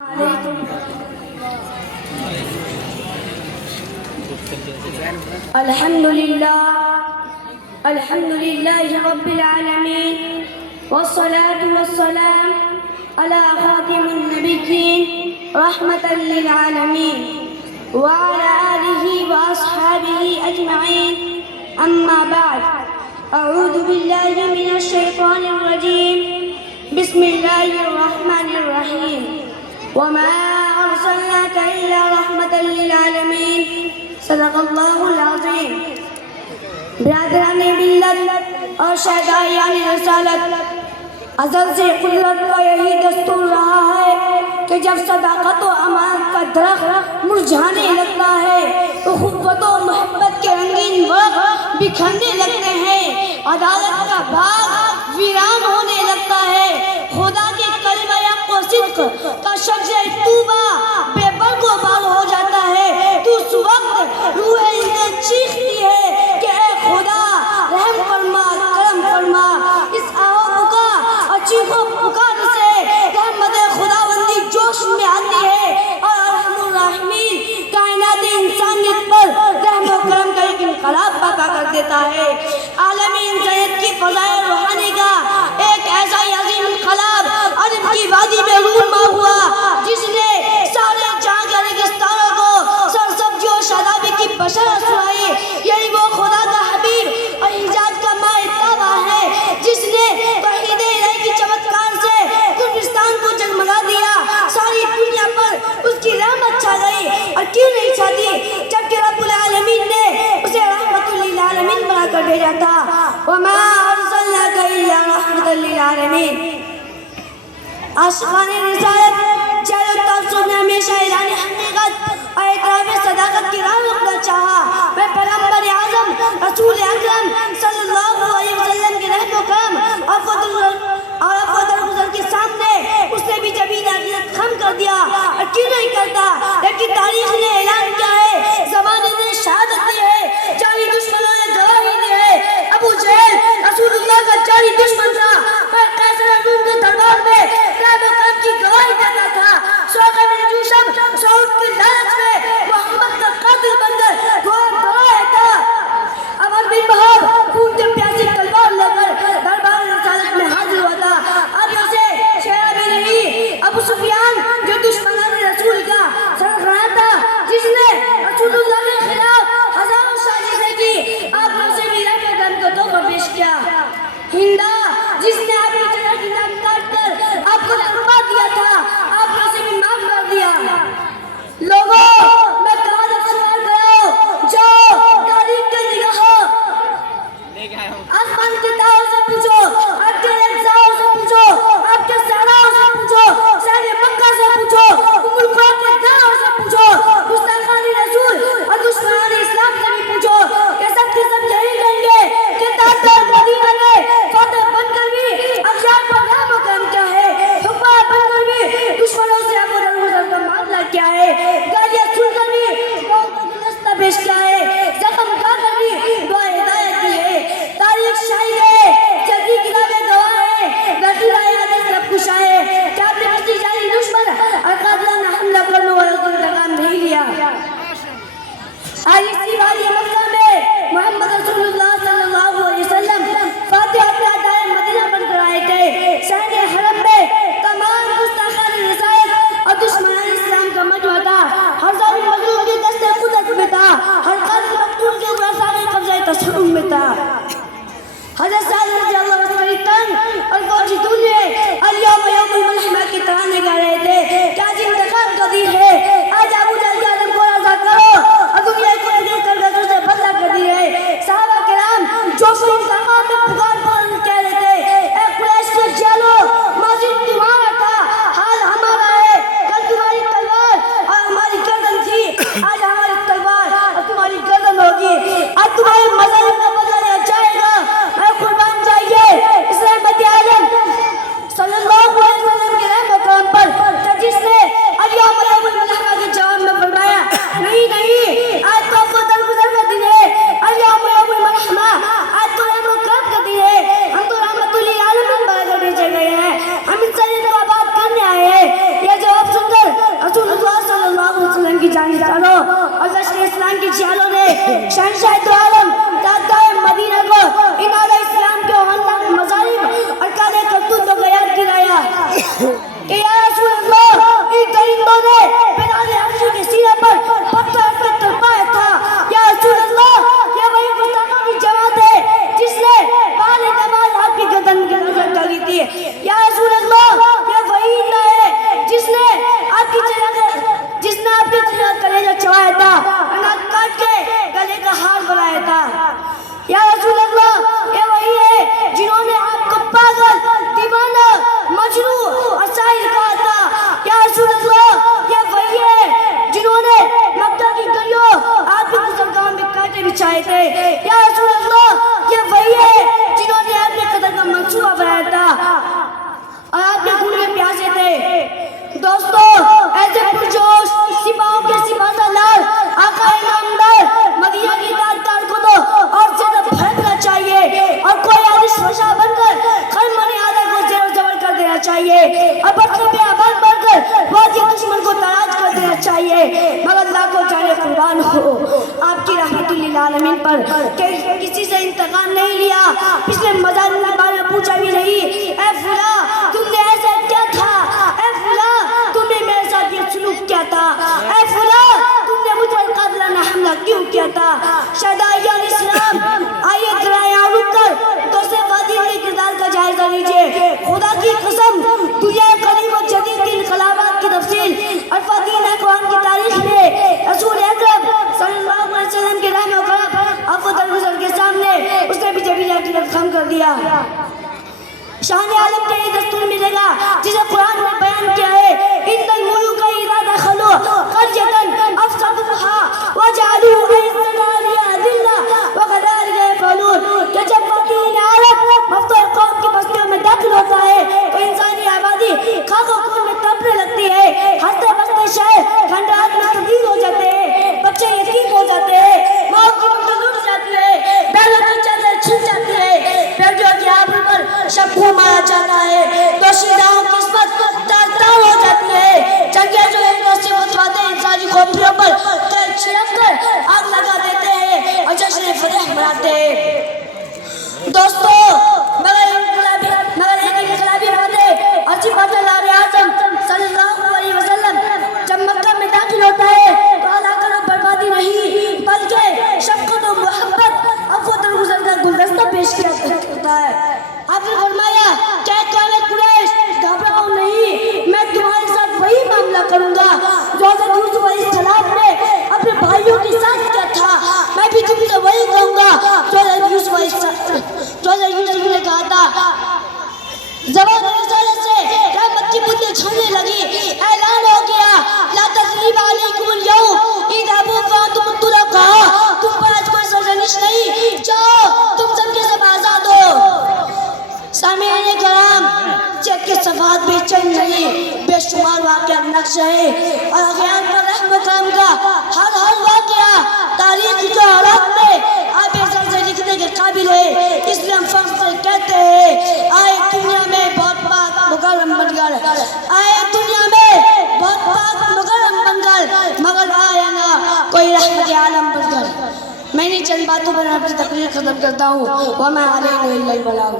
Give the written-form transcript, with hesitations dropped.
الحمد لله رب العالمين والصلاة والسلام على خاتم النبيين رحمة للعالمين وعلى آله وأصحابه أجمعين أما بعد أعوذ بالله من الشيطان الرجيم بسم الله الرحمن الرحيم وما أرسلناك إلا رحمة للعالمين صدق اللہ العظیم. برادران ملت اور شہدائیان رسالت، ازل سے قدرت کا یہی دستور رہا ہے کہ جب صداقت و امانت کا درخت مرجھانے لگتا ہے، اخوت و محبت کے رنگین ورق بکھرنے لگتے ہیں، عدالت کا باغ ویران ہونے لگتا ہے، خدا کے کلمہ حق و صدق کا شجر طوبہ بے برگ و بال ہو جاتا ہے، تو اس وقت روح انسان چیختی ہے کہ اے خدا رحم فرما، کرم فرما. اس آہو بکا اور چیخو پکار سے رحمت خداوندی جوش میں آتی ہے اور ارحم الراحمین کائنات انسانیت پر رحم و کرم کا ایک انقلاب برپا کر دیتا ہے. عالمی انسانیت کی فضائل روحانی کا ایک ایسا عظیم انقلاب عرب کی وادی میں رونما ہوا جس نے سارے جہاں کے ریگستانوں کو سرسبزی و شادابی کی بشارت سنائی. یہی وہ خدا کا حبیب اور ایجاد کا مائتابہ ہے جس نے توحید الہی کی چمتکار سے کردستان کو جگمگا دیا. ساری دنیا پر اس کی رحمت چھا گئی، اور کیوں نہیں چھاتی جبکہ رب العالمین نے اسے رحمت للعالمین بنا کر بھیجا تھا. وما ارسلناک الا رحمت للعالمین. عاشقان رسالت چہرے و تاثر میں ہمیشہ اعلان حقیقت اور اعتراف صداقت کی راہ رکھنا چاہا. میں پیغمبر اعظم رسول اکرم صلی اللہ علیہ وسلم کے رحم و کرم اور درگزر کے سامنے اس نے بھی جبین عقیدت خم کر دیا. اور کیوں نہیں کرتا؟ لیکن تاریخ نے اعلان کیا ہے، زمانے نے شہادت دی ہے، جانی دشمنوں نے گواہی دی ہے. ابو جہل رسول اللہ کا جانی دشمن تھا، پر قیصر روم کے دربار میں رحم و کرم کی گواہی دیتا تھا. سوق بن جوشم سعود کی لالچ میں محمد کا قاتل بن کر گواہ تھا. عمر بن بہار پاکستان کی جہلوں نے شہنشاہ دو عالم دادگاہ مدینہ کو انار اسلام کے وہاں مظالم اور کالے کرتوتوں کو یاد دلایا کہ یا رسول اللہ ان درندوں نے بلال حبشی کے سینے پر پتھر رکھ کے تڑپایا تھا. یا رسول اللہ یہ وہی گستاخوں کی جماعت ہے جس نے بال نماز آپ کی گردن ڈالی تھی. یا رسول اللہ یہ وہی ہے جس نے آپ کی کلیجہ چڑھایا تھا, انار کاٹ کے گلے کا ہار بنایا تھا. یا رسول اللہ یہ وہی ہے جنہوں نے آپ کو پاگل, دیوانہ, مجنون اور ساحر کہا تھا. یا رسول اللہ یہ وہی ہے جنہوں نے مکہ کی گلیوں آپ کے گزرگاہوں میں کانٹے بچھائے تھے. یا رسول اللہ یہ وہی ہے جنہوں نے آپ کے قتل کا منصوبہ بنایا تھا اور آپ کے خون میں پیاسے تھے. دوستو ایسے پرجوش سپاہوں کے سپاہ سالار آقا نامدار مدینہ کی تاجدار کو تو اور زیادہ بھڑکنا چاہیے اور کوئی آدش فشا بن کر خرمانی آدھے کو زیر و زبر کر دینا چاہیے اور بدخوں پہ آباد بڑھ کر واضح دشمن کو تاراج کر دینا چاہیے. مگر اللہ کو جانے قربان ہو آپ کی رحمت للعالمین پر کہ کسی سے انتقام نہیں لیا. پچھلے مظالم کے بارے میں پوچھا بھی نہیں, اے فلاں تم نے ایسا کیا تھا, اے فلاں تم نے میرے ساتھ یہ سلوک کیا تھا, اے فلاں تم نے مجھ پر قاتلانہ حملہ کیوں کیا تھا. شہدائیان اسلام آئیے کرائے آلوک کر دوسرے فادین کے کردار کا جائزہ لیجئے. خدا کی قسم دنیا قدیم و جدید کے انقلابات کی تفصیل اور فادین اقوام کی تاریخ میں رسول اکرم صلی اللہ علیہ وسلم کے رحم و کرم عفو درگزر کے سامنے اس نے بھی جبیل عقیدت خم کر دیا. شان عالم کے یہ دستور ملے گا جسے قرآن میں بیان کیا ہے, ان الملوک اذا دخلوا قرية افسدوها وجعلوا اعزة اذلة وكذلك يفعلون. کہ جب فاتحین عرب مفتوح قوم کی بستیوں میں داخل ہوتا ہے تو انسانی آبادی خاک و خون میں تڑپنے لگتی ہے. ہنستے بستے شہر کھنڈرات میں تبدیل ہو جاتے ہیں, بچے یتیم ہو جاتے ہیں, ماں کی منڈل اٹھ جاتی ہے, بیلوں کی چادر چھن جاتی ہے, بیٹیوں کی آبرو پر شب مارا جاتا ہے, دوشیداؤں کی قسمت تار ہو جاتی ہے. جنگیاں جو یونیورسٹی فتواتے انسانی کھوپڑیوں پر تیل چھڑک کر آگ لگا دیتے ہیں اور جشن فتح مناتے ہیں. دوستو مگر ایک انقلابی وعدے اور سپاہ سالار اعظم صلی اللہ علیہ وسلم جب مکہ میں داخل ہوتا ہے تو ہلاکت و بربادی نہیں بلکہ شفقت و محبت عفو درگزر کا گلدستہ پیش کیا ہوتا ہے. آپ نے فرمایا کہ قوم قریش گھبراؤ نہیں, میں تمہارے ساتھ وہی معاملہ کروں گا جو حضرت یوسف علیہ السلام نے اپنے بھائیوں کے ساتھ کیا تھا. میں بھی تم سے وہی کہوں گا جو حضرت یوسف نے کہا تھا. زبان رسالت سے رحمت کی بوندیں چھڑنے لگی, اعلان ہو گیا لا تثریب علیکم اليوم اذهبوا فانتم الطلقاء. تم پر آج کوئی سرزنش نہیں, جاؤ تم سب کے سب آزاد ہو. سامعین کرام چیک کے صفحات بھی چند نہیں, بے شمار واقعہ نقش ہے اور اغیار پر رحم کرم کا ہر واقعہ تاریخ کے حالات میں آپ سر سے لکھنے کے قابل ہے. اس لیے ہم فخر سے کہتے ہیں آئے دنیا میں بہت پاک مکرم بن کر, آئے دنیا میں بہت پاک مکرم بن کر, مگر آیا نہ کوئی رحمت عالم بن کر. میں نے چند باتوں پر اپنی تقریر ختم کرتا ہوں. وما علینا الا البلاغ.